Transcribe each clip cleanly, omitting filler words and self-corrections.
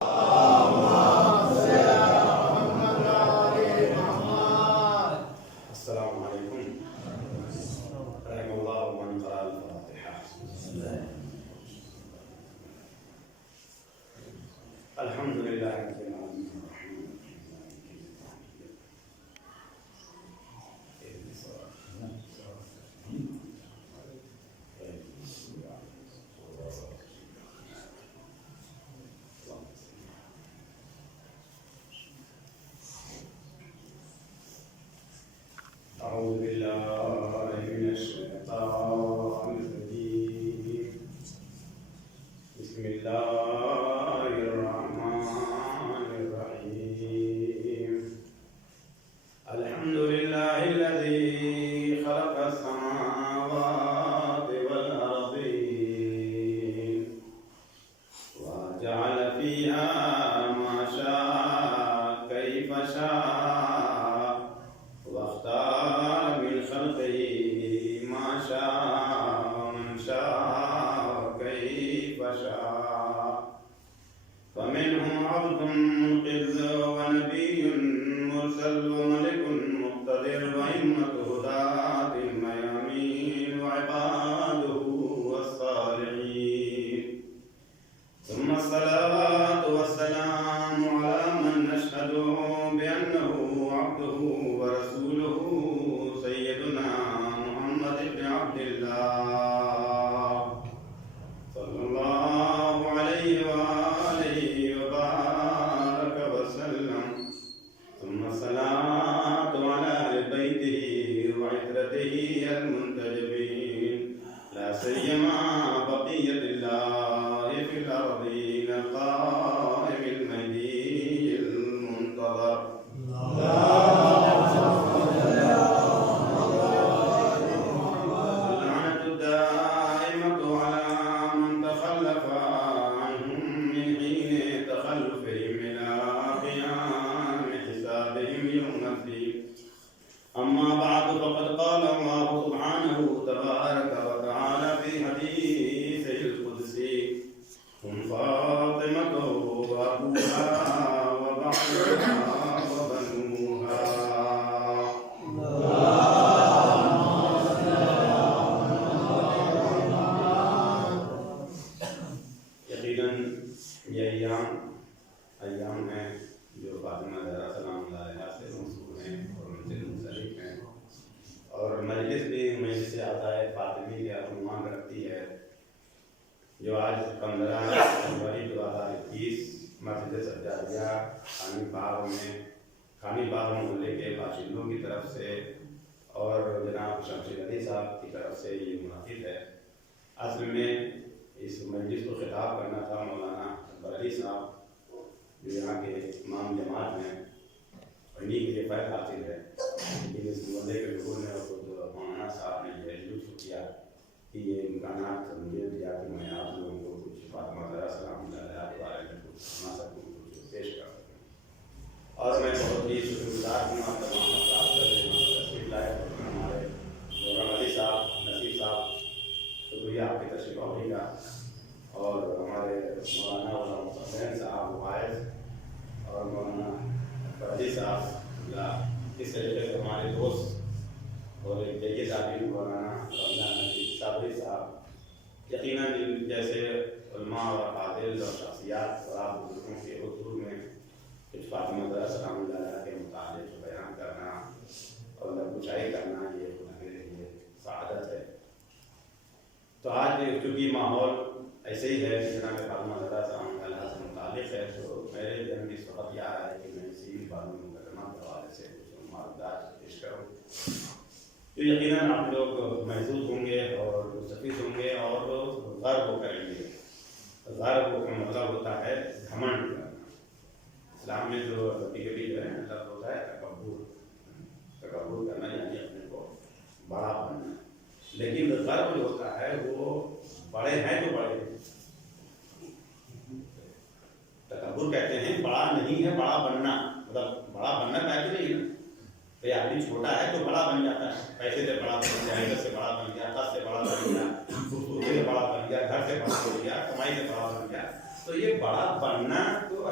السلام علیکم رحم اللہ من قرأ الفاتحہ. الحمد للہ رب العالمین أعوذ بالله من الشيطان الرجيم. بسم الله الرحمن الرحيم. الحمد لله الذي خلق السماوات والأرضين وجعل فيها ما شاء كيف شاء واختار من خلقه ما شاء من شاء كيف شاء فمنهم عبد منقذ ونبي مرسل وملك مقتدر وأئمة هداة ميامين وعباده الصالحين. ثم الصلاة والسلام على من نشهد بأنه عبده ورسوله سيدنا محمد بن عبد الله صلى الله عليه وآله وبارك وسلم. ثم الصلاة على أهل بيته وعترته المنتجبين لا سيما بقية الله في الأرضين القائم المهدي المنتظر. اللعنة الدائمة على من تخلف عنهم من حين تخلفهم إلى قيام حسابهم يوم الدين. أما بعد فقد قال الله سبحانه تبارك وتعالى في حديثه القدسي: هم فاطمة وأبوها وبعضها وبنوها. یقیناً یہ ایام ہیں جو فاطمہ زہرا سلام اللہ علیہا سے منسوب ہیں اور ان سے منسلک ہیں، اور مجلس بھی مجلس عطائے فاطمی کا عنوان رکھتی ہے، جو آج 15 فروری 2021 مسجد سجادیہ خانی باغ محلے کے باشندوں کی طرف سے اور جناب شمشید علی صاحب کی طرف سے یہ منعقد ہے. اصل میں اس مجلس کو خطاب کرنا تھا مولانا اکبر علی صاحب جو یہاں کے امام جماعت ہیں، انہیں کے لیے فیض حاصل ہے، لیکن اس محلے کے لوگوں نے اور خود مولانا صاحب نے یہ لطف کیا کہ یہ امکانات مجھے دیا کہ میں آپ لوگوں کو کچھ فاطمہ زہرا سلام اللہ علیہا کے بارے میں کچھ سنا سکوں، کچھ پیش کر سکوں. اور میں بہت ہی شکر گزار ہوں آپ تمام افراد کا تشریف لائے. ہمارے مولانا علی صاحب، نصیر صاحب، شکریہ آپ کی تشریف آوری کا، اور ہمارے مولانا غلام حسین صاحب وائز اور مولانا اکبر علی صاحب، اس طریقے سے ہمارے دوست اور ایک جیسے عالم مولانا رمضان نجیب صابری صاحب. یقیناً جیسے علماء اور فاضل اور شخصیات اور آپ بزرگوں کے حضور میں کچھ فاطمہ زہرا سلام اللہ علیہا کے متعلق بیان کرنا اور لبوچائی کرنا، یہ میرے لیے سعادت ہے. تو آج چونکہ ماحول ایسے ہی ہے کہ جناب فاطمہ زہرا سلام اللہ علیہا سے متعلق ہے، تو میرے ذہن میں اس وقت یہ آ رہا ہے کہ میں اسی بارے مقدمہ کے حوالے سے کچھ معلومات پیش کروں. تو یقیناً آپ لوگ محظوظ ہوں گے اور مستفید ہوں گے اور غرب کریں گے. غرب کا مطلب ہوتا ہے گھمنڈ کرنا. اسلام میں جو کبھی کبھی جو ہے مطلب ہوتا ہے تکبر کرنا، یعنی اپنے کو بڑا بننا. لیکن غرب جو ہوتا ہے وہ بڑے ہیں تو بڑے ہیں. تکبر کہتے ہیں بڑا نہیں ہے، بڑا بننا، مطلب بڑا بننا کہتے نہیں ہے. بھائی آدمی چھوٹا ہے تو بڑا بن جاتا ہے، پیسے سے بڑا بن گیا، عزت سے بڑا بن گیا، قد سے بڑا بن گیا، خوبصورتی سے بڑا بن گیا، گھر سے بڑا بن گیا، کمائی سے بڑا بن گیا. تو یہ بڑا بننا تو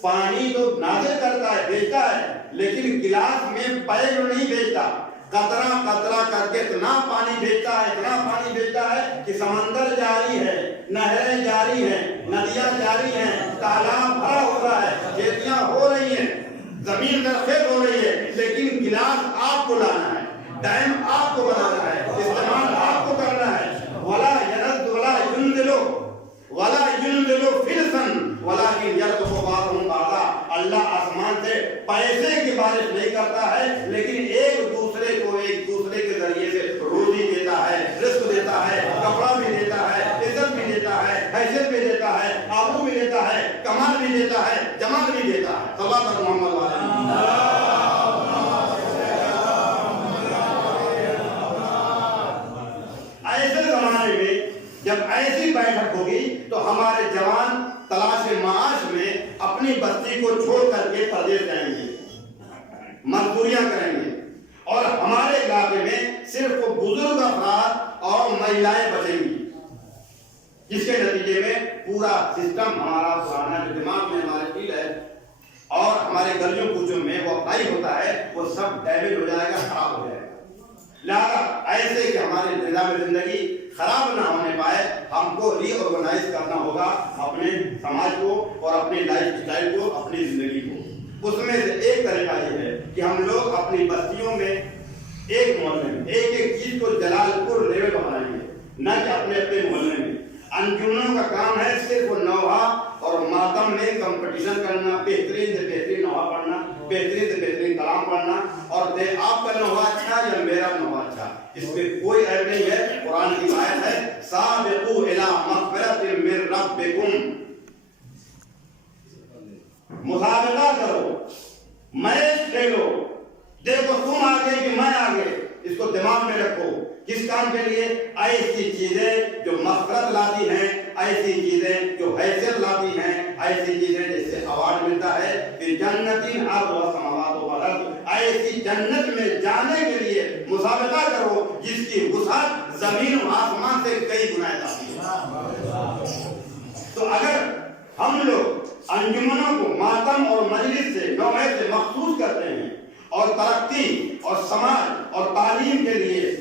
پانی تو نازل کرتا ہے، بھیجتا ہے، لیکن گلاس میں پیگ نہیں بھیجتا، قطرہ قطرہ کر کے اتنا پانی بھیجتا ہے، اتنا پانی بھیجتا ہے کہ سمندر جاری ہے، نہریں جاری ہیں، ندیاں جاری ہیں، تالاب بھرا ہوا ہے، کھیتیاں ہو رہی ہیں، زمین زرخیز ہو رہی ہے، لیکن گلاس آپ کو لانا ہے، ڈیم آپ کو بنانا ہے، استعمال آپ کو کرنا ہے۔ ولا ينزل ولا ينزل ولا ينزل فرسا ولكن يرزق بعضهم بعضا۔ اللہ آسمان سے پیسے کی بارش نہیں کرتا ہے، لیکن ایک دوسرے کو ایک دوسرے کے ذریعے سے روزی دیتا ہے، رزق دیتا ہے، کپڑا بھی دیتا ہے، عزت بھی دیتا ہے، حیثیت بھی دیتا ہے، آبرو بھی دیتا ہے، کمال بھی دیتا ہے، جمال بھی دیتا ہے۔ صلی اللہ علیہ وسلم۔ ایسے زمانے میں جب ایسی بیٹھک ہوگی تو ہمارے جوان تلاش معاش میں اپنی بستی کو چھوڑ کر کے پردیس جائیں گے، مزدوریاں کریں گے، اور ہمارے علاقے میں صرف بزرگ افراد اور مہیلائیں بچیں گی، جس کے نتیجے میں پورا سسٹم ہمارا پرانا جو دماغ میں ہمارے فیل ہے اور ہمارے گلیوں کوچوں میں وہ اپلائی ہوتا ہے، وہ سب ڈیمیج ہو جائے گا، خراب ہو جائے گا۔ لہذا ایسے کہ ہمارے نظام زندگی خراب نہ ہونے پائے، ہم کو ری آرگنائز کرنا ہوگا اپنے سماج کو اور اپنی لائف اسٹائل کو، اپنی زندگی کو۔ اس میں سے ایک طریقہ یہ ہے کہ ہم لوگ اپنی بستیوں میں ایک محلے میں ایک چیز کو جلال پور لیول پر بنائیں گے، نہ کہ اپنے اپنے محلے میں۔ انجمنوں کا کام ہے صرف نوحہ اور ماتم میں کمپٹیشن کرنا، بہترین سے بہترین نوحہ پڑھنا، بہترین سے بہترین کلام پڑھنا، اور آپ کا نوحہ اچھا یا میرا نوحہ اچھا، اس میں کوئی عیب نہیں ہے۔ قرآن کی آیت ہے سابقوا الی مغفرۃ من ربکم، مسابقہ کرو، میچ کھیلو، دیکھو تم آگے کہ میں آگے، اس کو دماغ میں رکھو۔ کس کام کے لیے؟ ایسی چیزیں جو مغفرت لاتی ہیں، ایسی چیزیں جو حیثیت لاتی ہیں، ایسی چیزیں جس سے ایوارڈ ملتا ہے کہ جنتین عرضها السماوات والارض، ایسی جنت میں جانے کے لیے مسابقہ کرو جس کی وسعت زمین و آسمان سے کئی گنا زیادہ ہے۔ تو اگر ہم لوگ انجمنوں کو ماتم اور مجلس سے نوعیت سے مخصوص کرتے ہیں اور ترقی اور سماج اور تعلیم کے لیے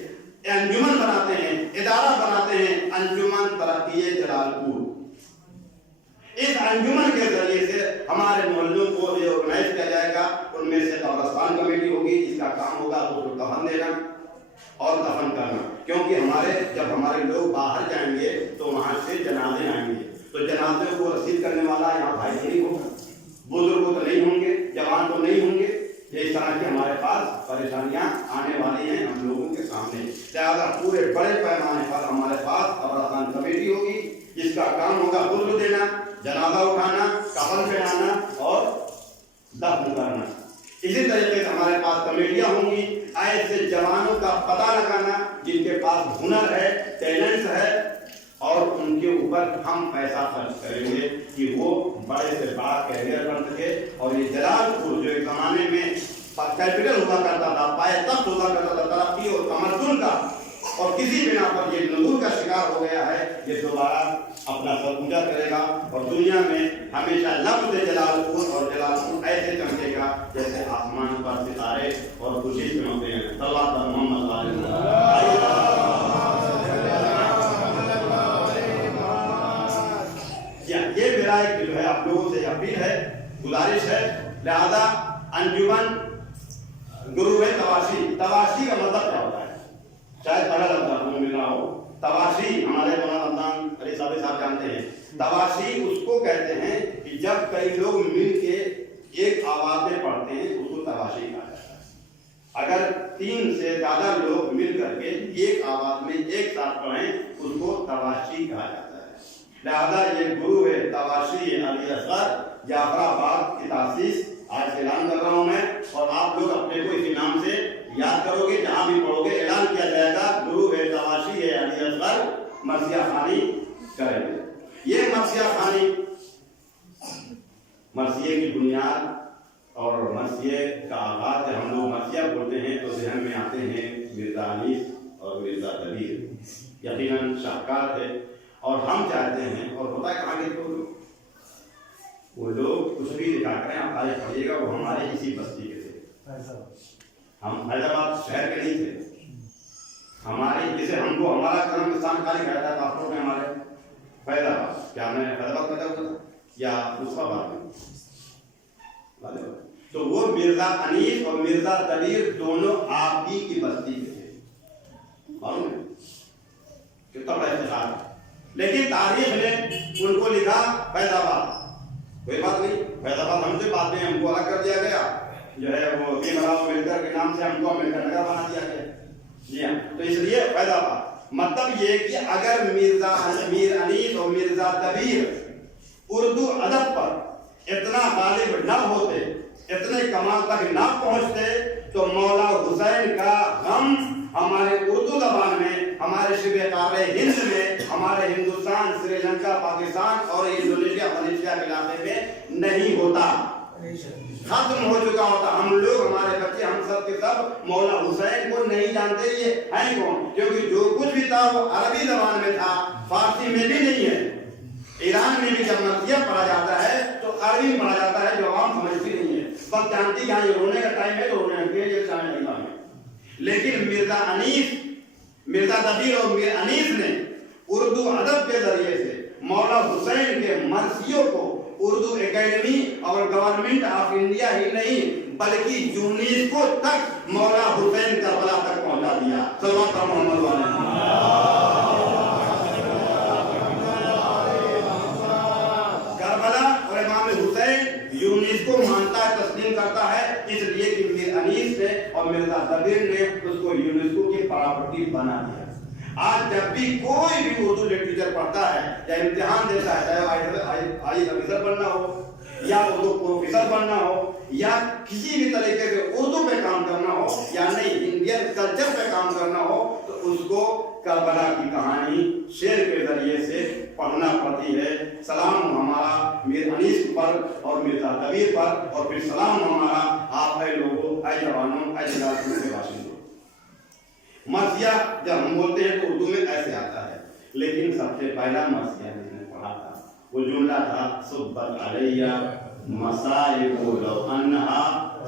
انجمن بناتے ہیں، ادارہ بناتے ہیں، انجمن ترقی جلال پور، اس انجمن کے ذریعے سے ہمارے محلوں کو یہ آرگنائز کیا جائے گا۔ ان میں سے قبرستان کمیٹی ہوگی جس کا کام ہوگا اس کو کفن دینا اور دفن کرنا، کیونکہ جب ہمارے لوگ باہر جائیں گے تو وہاں سے جنازے آئیں گے، تو جنازے کو رسید کرنے والا یہاں بھائی نہیں ہوگا، بزرگ تو نہیں ہوں گے، جوان تو نہیں ہوں گے۔ اس طرح کی ہمارے پاس پریشانیاں آنے والی ہیں ہم لوگوں کے سامنے، لہٰذا پورے بڑے پیمانے پر ہمارے پاس قبرستان کمیٹی ہوگی جس کا کام ہوگا غسل دینا، جنازہ اٹھانا، کفن پہنانا اور دفن کرنا۔ اسی طریقے سے ہمارے پاس کمیٹیاں ہوں گی ایسے جوانوں کا پتہ لگانا جن کے پاس ہنر ہے، ٹیلنٹ ہے، اور ان کے اوپر ہم پیسہ خرچ کریں گے کہ وہ بڑے سے بڑا کیریئر بن سکے۔ اور یہ جلال پور جو ایک زمانے میں کیپٹل ہوا کرتا تھا، پائے تخت ہوا کرتا تھا ترقی اور تمدن کا، اور کسی بنا پر یہ نزول کا شکار ہو گیا ہے، یہ دوبارہ اپنا سر اونچا کرے گا اور دنیا میں ہمیشہ لفظ جلال پور اور جلال پور ایسے چمکے گا جیسے آسمان پر ستارے اور خوشی چمکتے ہیں۔ صلی اللہ علیہ محمد یہ میرا ایک جو ہے آپ لوگوں سے اپیل ہے، گزارش ہے۔ لہذا انجمن گروہ تواشی، تواشی کا مطلب کیا ہوتا ہے؟ شاید پہلا لفظ آپ کو ملا ہو۔ تواشی ہمارے مولانا رمضان علی صاحب جانتے ہیں۔ تواشی اس کو کہتے ہیں کہ جب کئی لوگ مل کے ایک آواز میں پڑھتے ہیں اس کو تواشی کہا جاتا ہے۔ اگر 3 سے زیادہ لوگ مل کر کے ایک آواز میں ایک ساتھ پڑھیں اس کو تواشی کہا جاتا ہے۔ لہذا یہ گروہ ہے تواشی علی اصغر جعفر آباد کی تاسیس آج اعلان کر رہا ہوں میں، اور آپ لوگ اپنے کو اسی نام سے یاد کرو گے، جہاں بھی پڑھو گے اعلان کیا جائے گا گروہ ہے تواشی علی اصغر مرثیہ خوانی کریں گے۔ یہ مرثیہ خوانی مرثیے کی بنیاد اور مرثیے کا آغاز، جب ہم لوگ مرثیہ بولتے ہیں تو ذہن میں آتے ہیں مرزا انیس اور مرزا دبیر، یقیناً شاہکار تھے، اور ہم چاہتے ہیں، اور ہوتا کہاں کے تو وہ لوگ کچھ بھی دکھا کریں آپ آگے پڑھیے گا، وہ ہمارے اسی بستی کے تھے، ہم حیدرآباد شہر کے نہیں تھے، ہمارے جسے ہم کو ہمارا کرم کسان کاری کہتا ہے پاسپورٹ میں ہمارے فیض آباد، کیا میں فیض آباد پیدا ہوا تھا یا اس آباد میں؟ تو وہ مرزا انیس اور مرزا دلیر دونوں آپ ہی کی بستی کے تھے، معلوم ہے کتنا بڑا افتخار ہے۔ لیکن تاریخ نے ان کو لکھا فیض آباد، کوئی بات نہیں، فیض آباد ہم سے بات نہیں، ہم کو الگ کر دیا گیا، جو ہے وہ امبیڈکر کے نام سے ہم کو امبیڈکر نگر بنا دیا گیا، جی ہاں، تو اس لیے فیض آباد۔ مطلب یہ کہ اگر مرزا امیر انیس اور مرزا دبیر اردو ادب پر اتنا غالب نہ ہوتے، اتنے کمال تک نہ پہنچتے، تو مولا حسین کا غم ہمارے اردو زبان میں، ہمارے شبہ قارہ ہند میں، ہمارے ہندوستان، سری لنکا، پاکستان اور انڈونیشیا، ملیشیا کے علاقے میں نہیں ہوتا، ختم ہو چکا ہوتا۔ ہم لوگ، ہمارے بچے، ہم سب کے سب مولا حسین کو نہیں جانتے یہ ہیں کون، کیونکہ جو کچھ بھی تھا وہ عربی زبان میں تھا، فارسی میں بھی نہیں ہے۔ ایران میں بھی جب مرثیہ پڑھا جاتا ہے تو عربی میں پڑھا جاتا ہے، جو عوام سمجھتی نہیں ہے، بس جانتی کہ یہ رونے کا ٹائم ہے تو رونے لگتے ہیں، یہ ٹائم نہیں ہے۔ لیکن مرزا دبیر اور میر انیس نے اردو ادب کے ذریعے سے مولا حسین کے مرثیوں کو اردو اکیڈمی اور گورنمنٹ آف انڈیا ہی نہیں بلکہ یونیسکو تک مولا حسین کربلا تک پہنچا دیا۔ صلوات محمد علیہ۔ کربلا اور امام حسین یونیسکو مانتا ہے، تسلیم کرتا ہے، اس لیے کہ میر انیس نے اور مرزا دبیر نے اس کو یونیسکو کی پراپرٹی بنا دیا۔ آج جب بھی کوئی بھی اردو لٹریچر پڑھتا ہے یا امتحان دیتا ہے، چاہے آئی آفیسر بننا ہو یا اردو پروفیسر بننا ہو یا کسی بھی طریقے سے اردو پہ کام کرنا ہو یا نہیں انڈین کلچر پہ کام کرنا ہو، تو اس کو کربلا کی کہانی شعر کے ذریعے سے پڑھنا پڑتی ہے۔ سلام ہمارا میر انیس پر اور مرزا دبیر پر، اور پھر سلام ہمارا آپ اے لوگوں، اے جوانوں، اے جنازوں کے باشندوں۔ مرثیہ جب ہم بولتے ہیں تو اردو میں ایسے آتا ہے، لیکن سب سے پہلا مرثیہ جس نے پڑھا تھا وہ جملہ تھا صبت علیہ مصائب لو انہا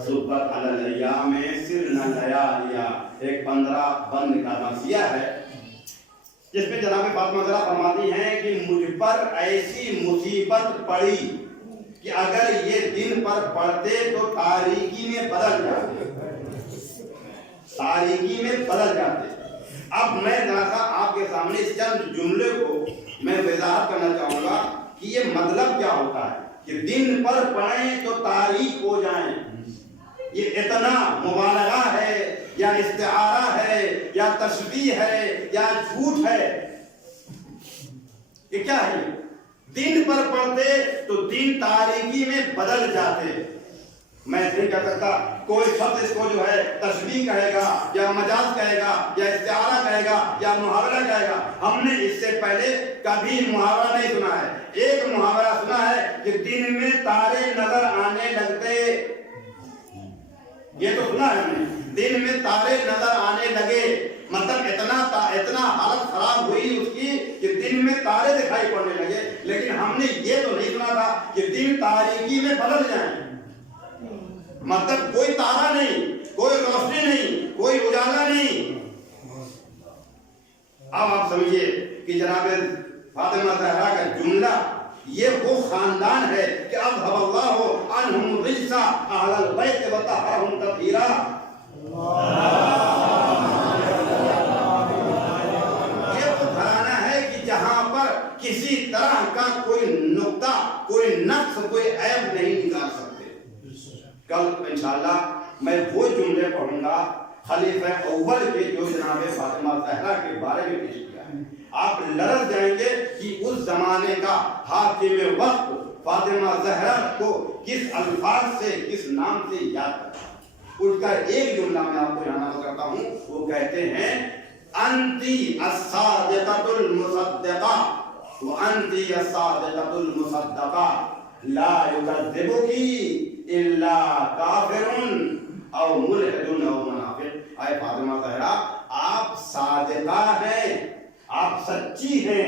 صبت علی الیام سرنا لیالیا۔ ایک 15 بند کا مرثیہ ہے جس میں جناب فاطمہ زہرا فرماتی ہیں کہ مجھ پر ایسی مصیبت پڑی کہ اگر یہ دن پر پڑھتے تو تاریکی میں بدل جاتے، تاریکی میں بدل جاتے۔ اب میں ذرا سا آپ کے سامنے اس چند جملے کو میں وضاحت کرنا چاہوں گا کہ یہ مطلب کیا ہوتا ہے کہ دن پر پڑھیں تو تاریک ہو جائیں۔ یہ اتنا مبالغہ ہے یا استعارہ ہے یا تشبیہ ہے یا جھوٹ ہے؟ یہ کیا ہے؟ دن پر پڑھتے تو دن تاریکی میں بدل جاتے۔ میں نہیں کہہ سکتا کوئی شخص اس کو جو ہے تشبیہ کہے گا یا مجاز کہے گا یا استعارہ کہے گا یا محاورہ کہے گا۔ ہم نے اس سے پہلے کبھی محاورہ نہیں سنا ہے۔ ایک محاورہ سنا ہے کہ دن میں تارے نظر آنے لگتے، یہ تو سنا ہے ہم نے، دن میں تارے نظر آنے لگے، مطلب اتنا حالت خراب ہوئی اس کی کہ دن میں تارے دکھائی پڑنے لگے۔ لیکن ہم نے یہ تو نہیں سنا تھا کہ دن تاریکی میں بدل جائیں، مطلب کوئی تارا نہیں، کوئی روشنی نہیں، کوئی اجالا نہیں۔ اب آپ سمجھیے کہ جناب فاطمہ زہرا کا جملہ یہ وہ خاندان ہے کہ اذھب اللہ عنہم الرجس اہل البیت وطہرہم تطہیرا۔ یہ وہ گھرانہ ہے کہ جہاں پر کسی طرح کا کوئی نقطہ، کوئی نقص، کوئی عیب نہیں نکال سکتے۔ کل انشاءاللہ میں وہ جملے پڑھوں گا خلیفہ اول کے جو جناب فاطمہ زہرا کے بارے میں پیش کیا ہے۔ آپ لرز جائیں گے کہ اس زمانے کا حاکم وقت فاطمہ زہرا کو کس الفاظ سے، کس نام سے یاد کرتا ہے۔ اس کا ایک جملہ میں آپ کو یہاں نقل کرتا ہوں، وہ کہتے ہیں انتی الصادقۃ المصدقہ وانتی الصادقۃ المصدقہ لا یکذبکی الا کافر او ملحد او منافق۔ اے فاطمہ زہرا، آپ صادقہ ہیں، آپ سچی ہیں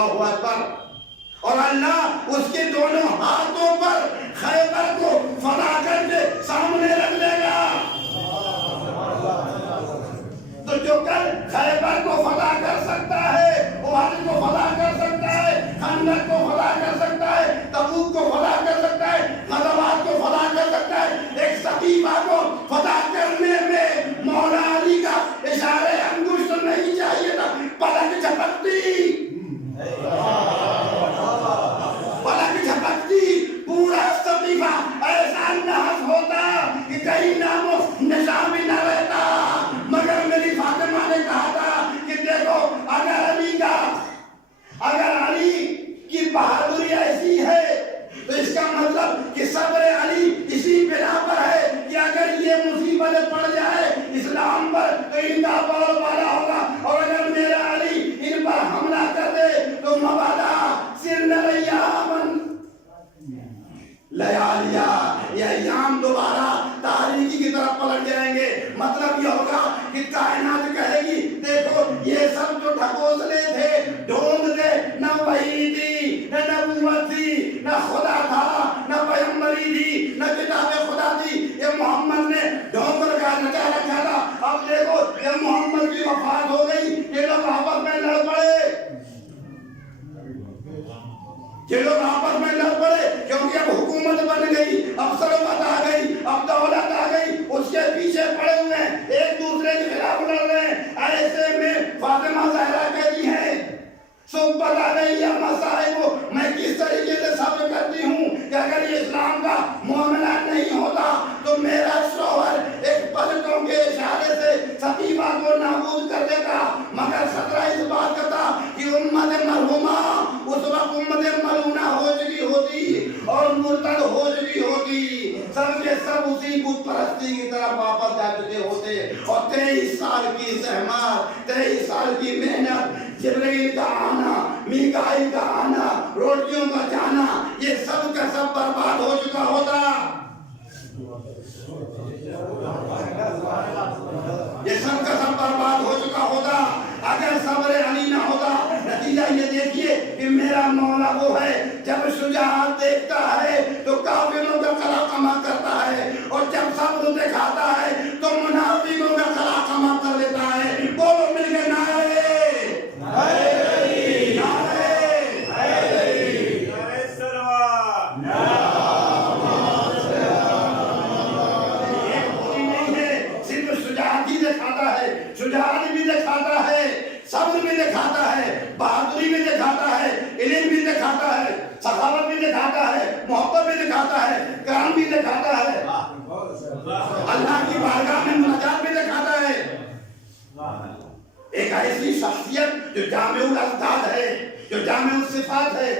اللہ اکبر. اور اللہ اس کے دونوں ہاتھوں پر خیبر کو فتح کر کے سامنے رکھ لے گا. تو جو کل خیبر کو فتح کر سکتا ہے، احد کو فتح کر سکتا ہے، خندق کو فتح کر سکتا ہے، تبوک کو فتح کر سکتا ہے، غزوات کو فتح کر سکتا ہے، ایک سقیفہ کو فتح کرنے میں مولا علی کا اشارے انگشت نہیں چاہیے تھا، پلک جھپکتی، پلک جھپکتی، پورا سقیفہ ایسا نحس ہوتا کہ کہیں نام و نشان بھی نہ رہتا. مگر میری فاطمہ نے کہا تھا کہ دیکھو اگر علی کی بہادری ایسی ہے تو اس کا مطلب کہ صبر علی اسی بنا پر ہے کہ اگر یہ مصیبت پڑ جائے اسلام پر تو ان کا بول بالا ہوگا، اور اگر میرا علی ان پر حملہ کر دے تو مبادا سر نریامن لیالیا، یہ ایام دوبارہ تاریخی کی طرف پلٹ جائیں گے. مطلب یہ ہوگا کہ کائنات کہے گی دیکھو یہ سب جو ڈھکوسلے تھے، ڈھونگ تھے، نہ وحی تھی، نہ نبوت تھی، نہ خدا تھا، نہ پیغمبری تھی، نہ کتاب خدا تھی، یہ محمد نے ڈھونگ رکھا نچا رکھا تھا. اب دیکھو یہ محمد کی وفات ہو گئی، یہ لوگ آپس میں لڑ پڑے، یہ لوگ آپس میں لڑ پڑے کیونکہ اب حکومت بن گئی، اب ثروت آ گئی، اب دولت آ گئی، اس کے پیچھے پڑے ہوئے ہیں، ایک دوسرے کے خلاف لڑ رہے ہیں. ایسے میں فاطمہ زہرا کہتی ہیں صحبت علیہ مصائب، میں کس طریقے سے صبر کرتی ہوں کہ اگر یہ اسلام کا معاملہ نہیں ہوتا تو میرا شوہر ایک پلکوں کے اشارے سے سقیفہ کو نابود کر دیتا. مگر خطرہ اس بات کا تھا کہ امت مرحومہ اس وقت امت ملعونہ ہو چکی ہوتی اور مرتد ہو چکی ہوتی، سب کے سب اسی بت پرستی کی طرف واپس جا چکے ہوتے. اور 23 سال کی زحمت، 23 سال کی محنت، جبرائیل کا آنا، میکائیل کا آنا، روٹیوں کا جانا، یہ سب کا سب برباد ہو چکا ہوتا. یہ سب کا سب برباد ہو چکا ہوتا اگر صبر علی نہ ہوتا. نتیجہ یہ دیکھیے کہ میرا مولا وہ ہے جب شجاعت دیکھتا ہے تو کافروں کا کلا کما کرتا ہے، اور جب صبر دکھاتا ہے تو منافقوں کا کلا کما کر لیتا ہے. بولو مل کے نعرے شجاعت بھی دکھاتا ہے، صبر بھی دکھاتا ہے، بہادری بھی دکھاتا ہے، علم بھی دکھاتا ہے، سخاوت بھی دکھاتا ہے، محبت بھی دکھاتا ہے، کرم بھی دکھاتا ہے، اللہ کی بارگاہ میں مناجات بھی دکھاتا ہے. ایک ایسی شخصیت جو جامع الالفاظ ہے، جو جامع الصفات ہے.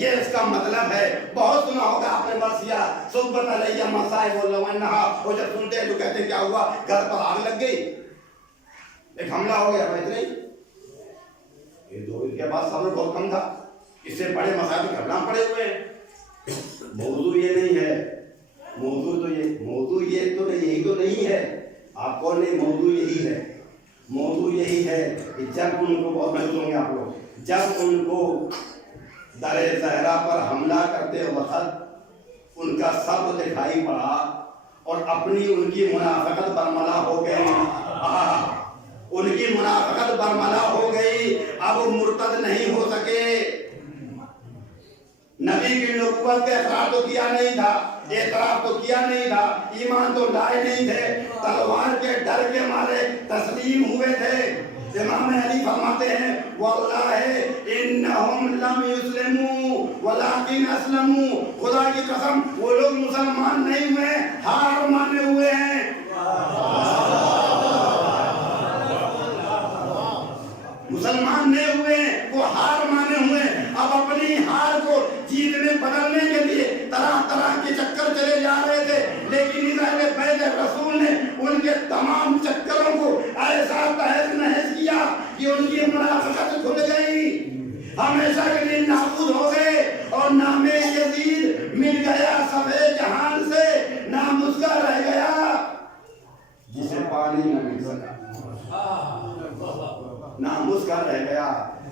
یہ اس کا مطلب ہے. بہت سنا ہوگا آپ نے مرثیہ صحبت علیہ مصائب ولونہا، وہ جب سنتے ہیں تو کہتے ہیں کیا ہوا، گھر پر آگ لگ گئی، ایک حملہ ہو گیا. اتنا ہی یہ دو کے بعد صبر بہت کم تھا، اس سے بڑے مسائل کرنا پڑے ہوئے ہیں. موضوع یہ نہیں ہے، موضوع یہ تو یہی تو نہیں ہے. آپ کو نہیں، موضوع یہی ہے. موضوع یہی ہے کہ جب ان کو، بہت محسوس ہوں گے آپ لوگ، جب ان کو در زہرا پر حملہ کرتے وقت ان کا صبر دکھائی پڑا اور اپنی ان کی منافقت برملا ہو گئی. ان کی منافقت برملا ہو گئی، اب وہ مرتد نہیں ہو سکے. نبی کی نبوت کا اقرار تو کیا نہیں تھا، اعتراف تو کیا نہیں تھا، ایمان تو لائے نہیں تھے، تلوار کے ڈر کے مارے تسلیم ہوئے تھے. امام علی فرماتے ہیں واللہ انہم لم یسلموا ولکن اسلموا، خدا کی قسم وہ لوگ مسلمان نہیں ہوئے، ہار مانے ہوئے ہیں. مسلمان نہیں ہوئے، وہ ہار مانے ہوئے. اب اپنی ہار کو جیتنے بدلنے کے لیے طرح طرح کے چکر چلے جا رہے تھے، لیکن اہل بیت رسول نے ان کے تمام چکروں کو ایسا تہز نہز کیا کہ ان کی منافقت کھل گئی، ہمیشہ کے لیے نابود ہو گئے، اور نام یزید مل گیا سبے جہان سے، نام اس کا رہ گیا جسے پانی نہ مل سکا، نام اس کا رہ گیا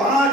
5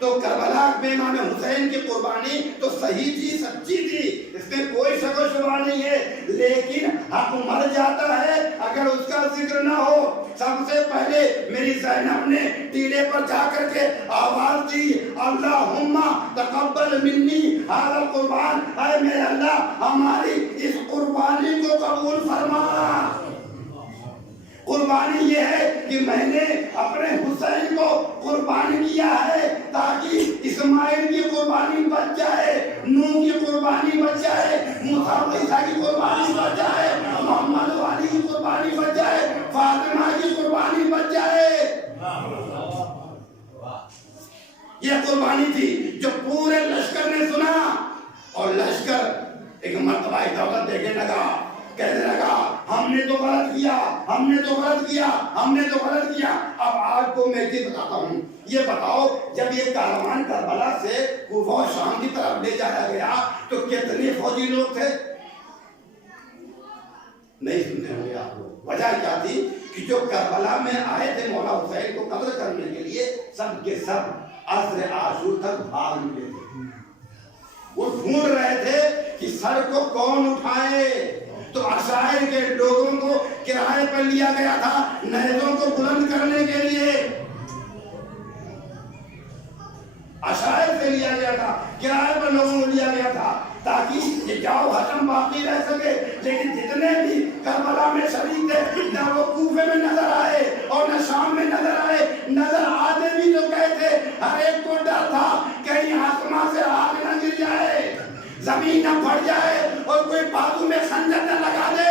تو کربلا میں امام حسین کی قربانی تو صحیح تھی، سچی تھی، اس میں کوئی شک و شبہ نہیں ہے، لیکن حق مر جاتا ہے اگر اس کا ذکر نہ ہو۔ سب سے پہلے میری زینب نے ٹیلے پر جا کر کے آواز دی، اللہم تقبل منی ھذا القربان، اے میرے اللہ ہماری اس قربانی کو قبول فرما۔ قربانی یہ ہے کہ میں نے اپنے حسین کو قربان کیا ہے تاکہ اسماعیل کی قربانی بچ جائے، نوح کی قربانی بچ جائے، موسیٰ و عیسیٰ کی قربانی بچ جائے، محمد و علی کی قربانی بچ جائے، فاطمہ کی قربانی بچ جائے۔ یہ قربانی تھی جو پورے لشکر نے سنا، اور لشکر ایک مرتبہ اجازت دینے لگا، کہنے لگا ہم نے تو غلط کیا، ہم نے تو غلط کیا، ہم نے تو غلط کیا۔ اب آج کو میں یہ بتاتا ہوں، یہ بتاؤ جب یہ کاروان کربلا سے کوفہ و شام کی طرف لے جایا گیا تو کتنے فوجی لوگ تھے؟ نہیں سنتے ہوں گے آپ لوگ۔ وجہ کیا تھی کہ جو کربلا میں آئے تھے مولا حسین کو قتل کرنے کے لیے، سب کے سب عصر عاشور تک بھاگ نکلے تھے۔ وہ ڈھونڈ رہے تھے کہ سر کو کون اٹھائے، تو عشائر کے لوگوں کو کرائے پر لیا گیا تھا نیزوں کو بلند کرنے کے لیے، عشائر سے لیا گیا تھا، کرائے پر لوگوں کو لیا گیا تھا تاکہ یہ جاؤ حتم باقی رہ سکے۔ لیکن جتنے بھی کربلا میں شریک تھے نہ وہ کوفے میں نظر آئے اور نہ شام میں نظر آئے، نظر آتے بھی تو کہتے ہر ایک کو ڈر تھا کہیں آسمان سے آگ نہ گر جائے، زمین نہ پھٹ جائے اور کوئی بازو میں خنجر نہ لگا دے،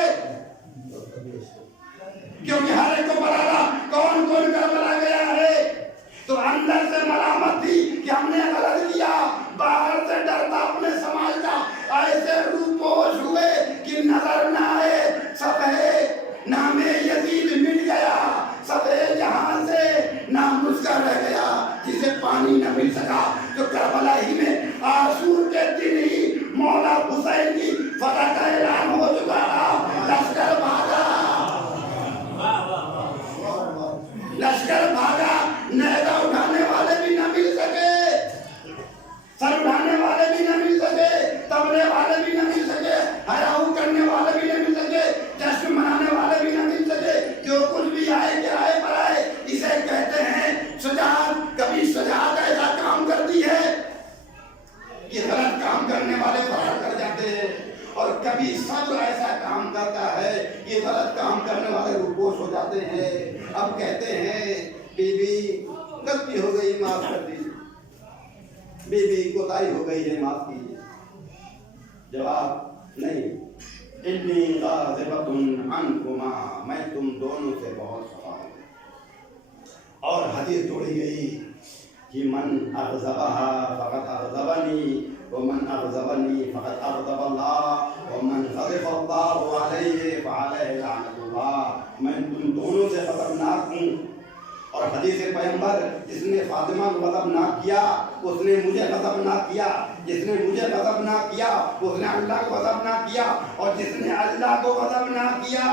کیونکہ ہر ایک کو پتا تھا کون کون کربلا گیا ہے۔ تو اندر سے ملامت تھی کہ ہم نے غلط کیا، باہر سے ڈر تھا اپنے سماج کا، ایسے روپوش ہوئے کہ نظر نہ آئے۔ صفحے نام یزید مٹ گیا، صفحے جہاں سے نام اس کا رہ گیا جسے پانی نہ مل سکا۔ تو کربلا ہی میں عاشور کے دن ہی مولا حسین کی فتح کا اعلان ہو چکا تھا، لشکر بھاگا، لشکر بھاگا، نیزہ اٹھانے والے بھی نہ مل سکے، سر اٹھانے والے بھی نہ مل سکے، تبلے والے بھی نہ مل سکے، ہیاہو کرنے والے بھی نہ مل سکے، جشن منانے والے بھی نہ مل سکے۔ جو کچھ بھی آئے کرائے پر آئے، اسے کہتے ہیں شجاعت۔ کبھی شجاعت ایسا کام کرتی ہے کہ غلط کام کرنے والے فرار کر جاتے ہیں، اور کبھی صبر ایسا کام کرتا ہے کہ غلط کام کرنے والے روپوش ہو جاتے ہیں۔ اب کہتے ہیں بی بی غلطی ہو گئی معاف کر دیجیے، بی بی کوتاہی ہو گئی ہے معاف کیجیے۔ جواب نہیں، انی غاضبۃ عنکما، میں تم دونوں سے بہت خفا ہوں۔ اور حدیث جوڑی گئی کہ من اغضبہا فقد اغضبنی ومن اغضبنی فقد اغضب اللہ ومن غضب اللہ علیہ فعلیہ لعنۃ اللہ۔ میں تم دونوں سے خطرناک ہوں، اور حدیث پیغمبر جس نے فاطمہ کو غضبناک کیا اس نے مجھے غضبناک کیا، جس نے مجھے غضبناک کیا اس نے اللہ کو غضبناک کیا، اور جس نے اللہ کو غضبناک کیا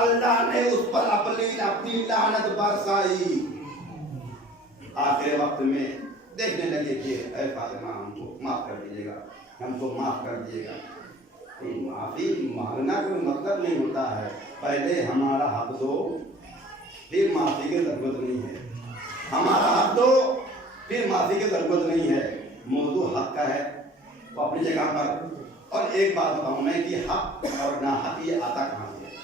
اللہ نے اس پر اپنی لعنت برسائی۔ آخر وقت میں دیکھنے لگے کہ اے فاطمہ ہم کو معاف کر دیجیے گا، ہم کو معاف کر دیجیے گا۔ معافی مانگنا کوئی مطلب نہیں ہوتا ہے، پہلے ہمارا حق دو پھر معافی کی ضرورت نہیں ہے، ہمارا حق دو پھر معافی کی ضرورت نہیں ہے۔ موضوع حق کا ہے وہ اپنی جگہ پر۔ اور ایک بات بتاؤں میں کہ حق اور ناحق یہ آتا کہاں سے ہے؟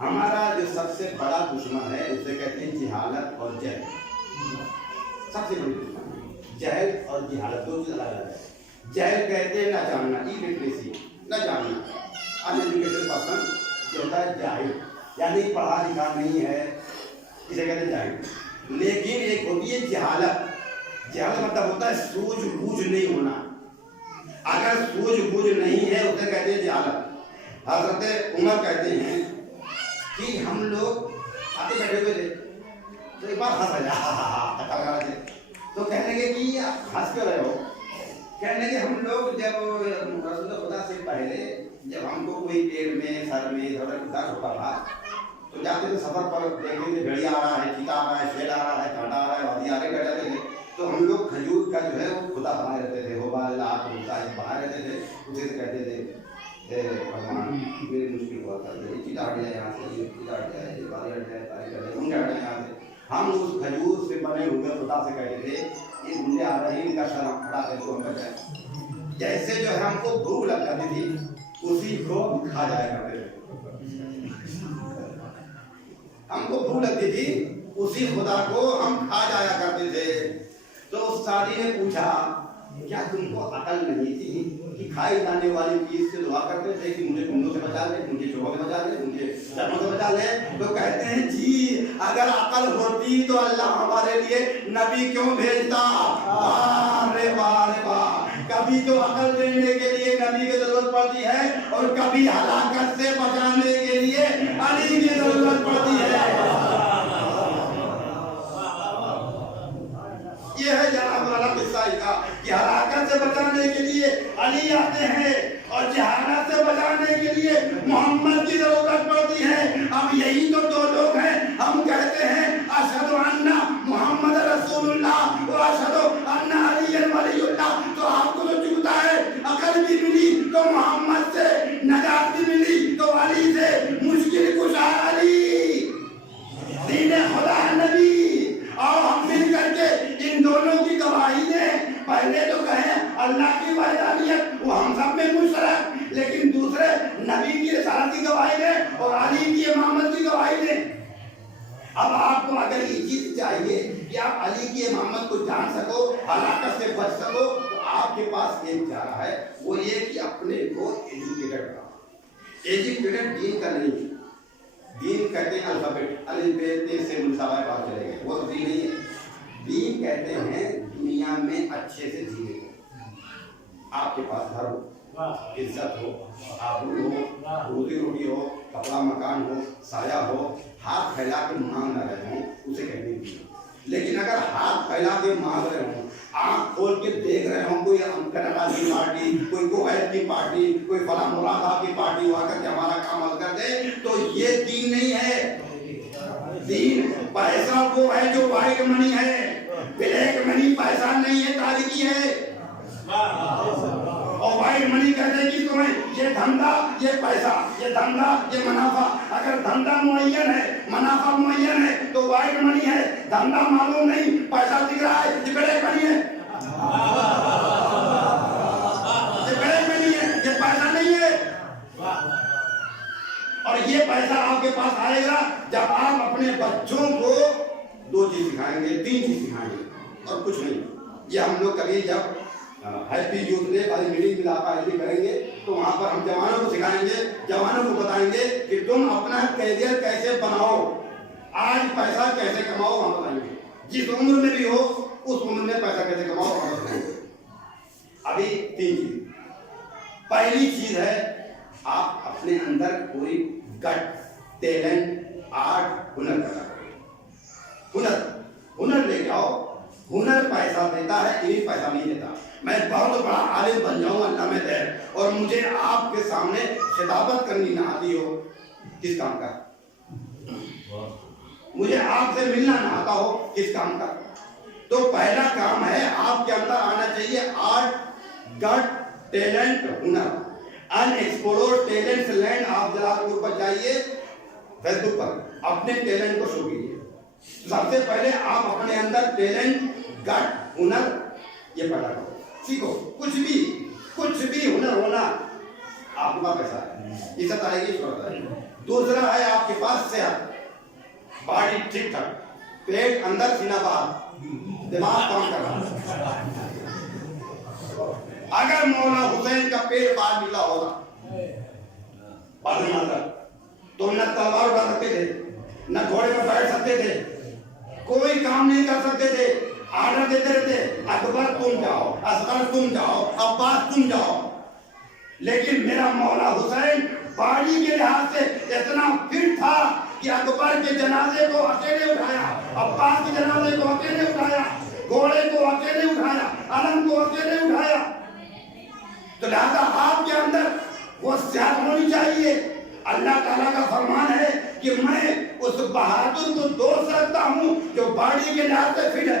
ہمارا جو سب سے بڑا دشمن ہے اسے کہتے ہیں جہالت اور جہل، سب سے بڑی دشمن جہل اور جہالت، دو چیز الگ الگ ہے۔ جہل کہتے ہیں نہ جاننا، illiteracy، نہ جاننا، uneducated person جو ہوتا ہے جاہل، یعنی پڑھا لکھا نہیں ہے، اسے کہتے ہیں جاہل۔ لیکن ایک ہوتی ہے جہالت، جہالت مطلب ہوتا ہے سوجھ بوجھ نہیں ہونا۔ اگر سوجھ بوجھ نہیں ہے اسے کہتے ہیں جہالت۔ حضرت عمر کہتے ہیں کہ ہم لوگ آتے بیٹھے ہوئے تھے تو ایک بار ہنس آیا، تو کہنے لگے کہ ہنس کیوں رہے ہو؟ کہنے لگے ہم لوگ جب رسول خدا سے پہلے جب ہم کو کوئی پیڑ میں سر میں درد ہوتا تھا تو جاتے تھے سفر پر، دیکھتے تھے گھڑیا آ رہا ہے، چیتا آ رہا ہے، شیر آ رہا ہے، کانٹا آ رہا ہے، وادی آ رہے بیٹھ جاتے تھے، تو ہم لوگ کا جو ہے وہ خدا بنائے رہتے تھے، بنائے رہتے تھے، اسے سے کہتے تھے بھگوان میری مشکل ہوا تھا، یہ چیز ہٹ جائے یہاں سے، یہ چیز ہٹ جائے، یہ باری ہٹ جائے، تاریخ ہٹ جائے، گنڈے ہٹ جائے یہاں سے. ہم اس کھجور سے بنے ہوئے خدا سے کہتے تھے یہ گنڈے آ رہے ہیں، ان کا شرم کھڑا کر کو ہم بچائیں. جیسے جو ہے ہم کو بھوک لگ جاتی تھی اسی کو کھا جایا کرتے تھے. ہم کو بھوک لگتی تھی اسی خدا کو ہم کھا جایا کرتے تھے. تو اس شادی نے پوچھا کیا تم کو عقل نہیں تھی کہ کھائی جانے والی چیز سے دعا کرتے تھے کہ مجھے گنڈوں سے بچا لے، مجھے چوہوں سے بچا لے، مجھے شرموں سے بچا لے؟ تو کہتے ہیں جی اگر عقل ہوتی تو اللہ ہمارے لیے نبی کیوں بھیجتا؟ واہ رے واہ رے واہ. کبھی تو عقل دینے کے لیے نبی کی ضرورت پڑتی ہے اور کبھی ہلاکت سے بچانے کے لیے علی کی ضرورت پڑتی ہے. یہ ہے جناب والا قصہ کا کہ ہلاکت سے بچانے کے لیے علی آتے ہیں اور جہالت سے بچانے کے لیے محمد کی ضرورت پڑتی ہے. اب یہی تو دو لوگ ہیں. ہم کہتے ہیں اشہد ان محمد رسول اللہ و اشہد ان علی ولی اللہ. تو آپ کو تو چکتا ہے عقل بھی ملی تو محمد سے، نجات بھی ملی تو علی سے. مشکل کشا علی، دین خدا نبی. اور ہم مل کر کے ان دونوں کی گواہی دیں. پہلے تو کہیں اللہ کی وحدانیت، وہ ہم سب میں مشترک، لیکن دوسرے نبی کی رسالت کی گواہی دیں اور علی کی امامت کی گواہی دیں. اب آپ کو اگر یہ چیز چاہیے کہ آپ علی کی امامت کو جان سکو، ہلاکت سے بچ سکو، تو آپ کے پاس ایک چارہ ہے، وہ یہ کہ اپنے کو ایجوکیٹڈ بناؤ. ایجوکیٹڈ دین کا نہیں. دین کہتے ہیں الفابیٹ، الف ب ت سے منصبائے بات چلے گئے، وہ دین نہیں ہے. دین کہتے ہیں دنیا میں اچھے سے جینے کو. آپ کے پاس گھر ہو، عزت ہو، آبرو ہو، روزی روٹی ہو، کپڑا مکان ہو، سایہ ہو، ہاتھ پھیلا کے مانگ نہ رہے ہوں، اسے کہتے ہیں. لیکن اگر ہاتھ پھیلا کے مانگ رہے ہوں، آنکھ کھول کے دیکھ رہے ہوں، کوئی کینیڈا کی پارٹی، کوئی کویت کی پارٹی، کوئی فلاں مراد کی پارٹی ہوا کر کے ہمارا کام حل کر دے، تو یہ دین نہیں ہے. دین پیسہ وہ ہے جو وائٹ منی ہے، بلیک منی پیسہ نہیں ہے، تاریخی ہے. اور وائٹ منی کہتے ہیں کہ تمہیں یہ دھندا، یہ پیسہ، یہ دھندا، یہ منافع. اگر دھندا معین ہے، منافع معین ہے تو وائٹ منی ہے. دھندا معلوم نہیں، پیسہ دکھ رہا ہے، یہ بلیک منی ہے. یہ بلیک منی ہے، یہ پیسہ نہیں ہے. اور یہ پیسہ آپ کے پاس آئے گا جب آپ اپنے بچوں کو دو چیز سکھائیں گے، تین چیز سکھائیں گے اور کچھ نہیں. یہ ہم لوگ کبھی جب ہیپی یوتھ ڈے والی میٹنگ میں لاپا کریں گے تو وہاں پر ہم جوانوں کو سکھائیں گے، جوانوں کو بتائیں گے کہ تم اپنا کیریئر کیسے بناؤ، آج پیسہ کیسے کماؤ، وہاں بتائیں گے. جس عمر میں بھی ہو اس عمر میں پیسہ کیسے کماؤ وہاں بتائیں گے. ابھی تین چیز. پہلی چیز ہے آپ اپنے اندر کوئی گٹ، ٹیلنٹ، آرٹ، ہنر پیدا کرو. ہنر لے کے آؤ. ہنر پیسہ دیتا ہے، یہ پیسہ نہیں دیتا. میں بہت بڑا عالم بن جاؤں اللہ میں دیر اور مجھے آپ کے سامنے خطابت کرنی نہ آتی ہو، کس کام کا؟ مجھے آپ سے ملنا نہ آتا ہو، کس کام کا؟ تو پہلا کام ہے آپ کے اندر آنا چاہیے آرٹ، گٹ، ٹیلنٹ، ہنر. ان ایکسپلورڈ ٹیلنٹس لینڈ. آپ جلال پور پر جائیے، فیس بک پر اپنے ٹیلنٹ کو شو کیجیے. سب سے پہلے آپ اپنے اندر ٹیلنٹ، گٹ، ہنر یہ پیدا کرو، سیکھو. کچھ بھی ہنر ہونا آپ کا پیسہ ہے، عزت آئے گی، شہرت آئے گی. دوسرا ہے آپ کے پاس صحت، باڈی ٹھیک ٹھاک، پیٹ اندر، سینہ باہر، دماغ کام کر رہا. اگر مولا حسین کا پیٹ باہر نکلا ہوگا تو نہ تلوار اٹھا سکتے تھے، نہ گھوڑے پر بیٹھ سکتے تھے، کوئی کام نہیں کر سکتے تھے. آرڈر دیتے رہتے اکبر تم جاؤ، اصغر تم جاؤ، عباس تم جاؤ. لیکن میرا مولا حسین باڈی کے لحاظ سے اتنا فٹ تھا کہ اکبر کے جنازے کو اکیلے اٹھایا، عباس کے جنازے کو اکیلے اٹھایا، گھوڑے کو اکیلے اٹھایا، علم کو اکیلے اٹھایا. تو لہذا آپ کے اندر وہ صحت ہونی چاہیے. اللہ تعالیٰ کا فرمان ہے کہ میں اس بہادر کو دوست رکھتا ہوں جو باڈی کے لحاظ سے فٹ ہے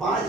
5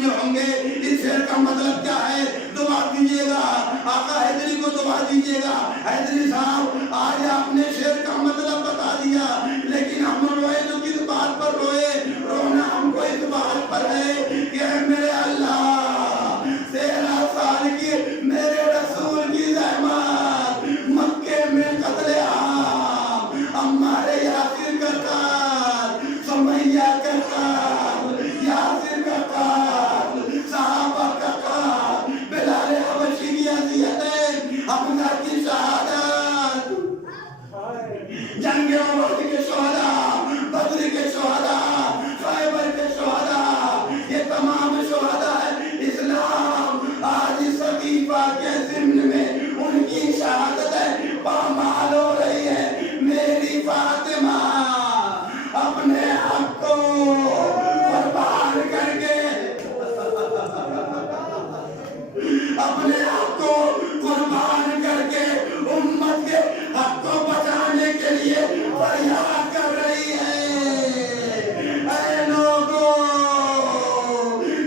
سمجھے ہوں گے اس شعر کا مطلب کیا ہے. دعا دیجیے گا, آقا حیدری کو دعا دیجیے گا. حیدری صاحب آج آپ نے شعر کا مطلب بتا دیا, لیکن ہم روئے تو کس بات پر روئے؟ رونا ہم کو اس بات پر ہے کہ میرے اللہ 13 سال کی میرے رسول کی زحمت, مکے میں قتل عام, ہمارے یاسر کا قتل, سمیہ کا قتل, یاسر کا قتل, صحابہ کا قتل, بلال حبشی کی اذیتیں, حمزہ کی شہادت, جنگ احد کے شہداء, بدر کے شہداء, خیبر کے شہداء, یہ تمام شہداء اسلام آج صحیفہ کے ضمن میں ان کی شہادتیں پامال ہو رہی ہے. میری فاطمہ اپنے حق کو قربان کر کے, اپنے حق کو قربان کر کے امت کے حق کو بچانے کے لیے فریاد کر رہی ہے. اے لوگوں,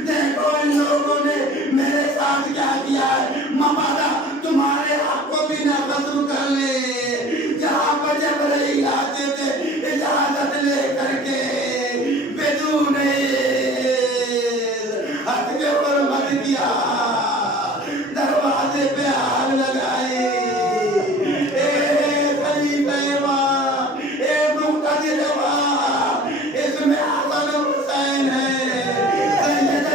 دیکھو ان لوگوں نے میرے ساتھ کیا کیا ہے. مبادا تمہارے حق کو بھی نہ غصب کر لے. جہاں پر جبرائیل آتے تھے اجازت لے کر کے بدون حق کے حرمت کیا, دروازے پہ آگ لگائی. اے خلیفہ وا, اے مقتدر وا, اس میں حسن حسین ہے, سید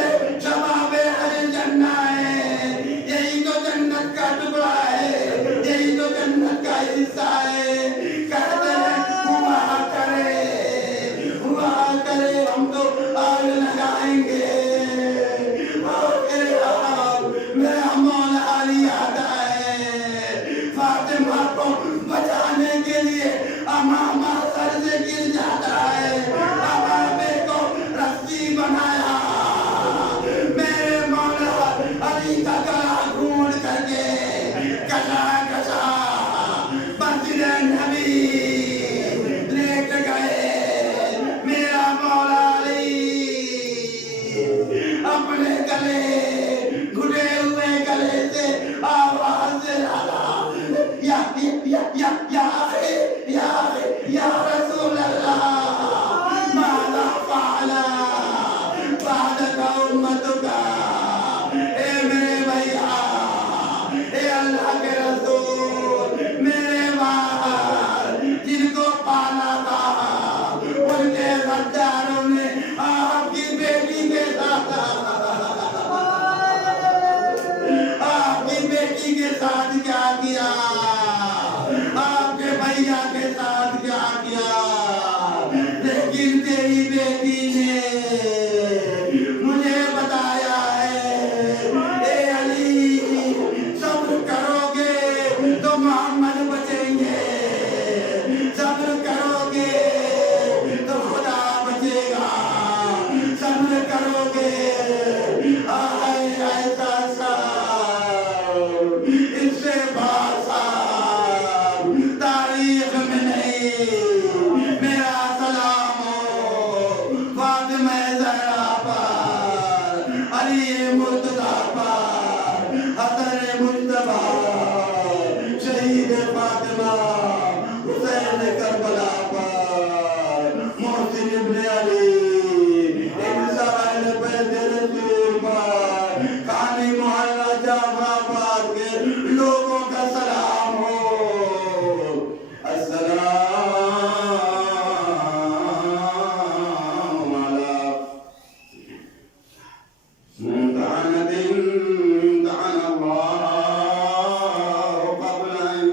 شباب اہل جنہ ہے. یہی تو جنت کا ٹکڑا ہے, یہی تو جنت کا حصہ ہے. کہتے ہیں ہوا کرے, ہوا کرے, ہم تو آگ لگائیں گے. میرا مولا علی آتا ہے, فاطمہ کو بچانے کے لیے امامہ سر سے گر جاتا ہے. امامے کو رسی بنایا, میرے مولا علی کا گلا گھونڈ کر کے کشا کشا مسجد نبی لیٹ گئے. میرا مولا علی اپنے گلے گھٹے ہوئے گلے سے آواز دے رہا, یا یا یا یا یا رسول اللہ, ماذا فعل بعدک امتک. اے میرے بھیا, اے اللہ کے رسول, میرے باہر جن کو پالا تھا ان کے غداروں نے آپ کی بیٹی کے ساتھ, آپ کی بیٹی کے ساتھ کیا کیا, آپ کے بھیا کے ساتھ کیا کیا. لیکن تیری بیٹی نے مجھے بتایا ہے, اے علی صبر کرو گے تو محمد بچیں گے, صبر کرو گے تو خدا بچے گا, صبر کرو گے. آئے ایسا صاحب, اس سے باسا تاریخ میں نہیں. میرا سلام ہو فاطمہ زہرا پر, علی مرتضیٰ پر, حسن مجتبیٰ, شہید فاطمہ, حسین کربلا پر, محسن ابن علی, اہل بیت رسول پر, خانی محلہ جعفر آباد کے لوگوں کا سلام ہو. السلام علی ممتحنة امتحن اللہ قبل ان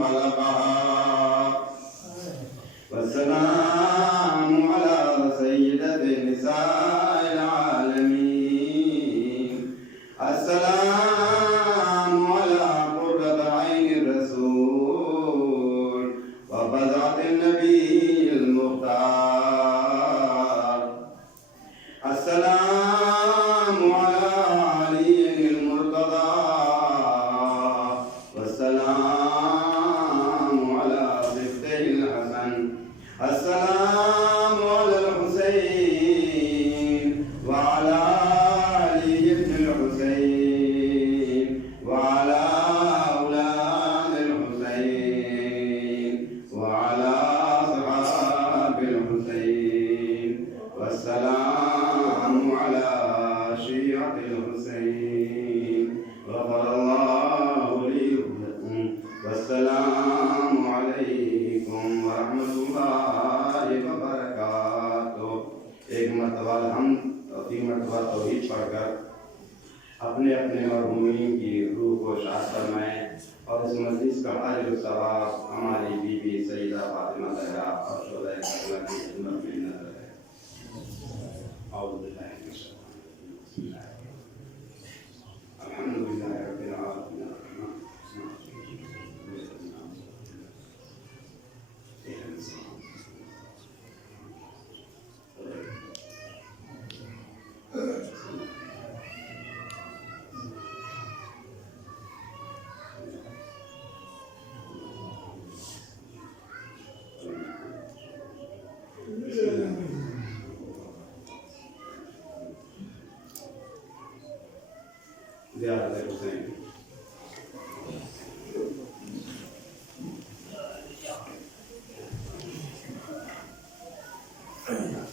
خلقها, والسلام على سيدة نساء العالمين. السلام على قرة عين الرسول وبضعة النبي المختار. السلام على علي المرتضى, والسلام على صفته الحسن. السلام الحسين والسلام على شيعة الحسين غفر الله لي ولكم والسلام عليكم ورحمة الله وبركاته. ایک مرتبہ ہم 3 مرتبہ توحید پڑھ کر اپنے اپنے مرحومین کی روح کو شاد فرمائیں اور اس مجلس کا اجر و ثواب ہماری بیوی سیدہ فاطمہ زہرا اور شہداء کربلا کی خدمت میں نظر ہے. اعوذ باللہ من الشیطان الرجیم. الحمد للہ رب العالمین الرحمن زیارت حسین.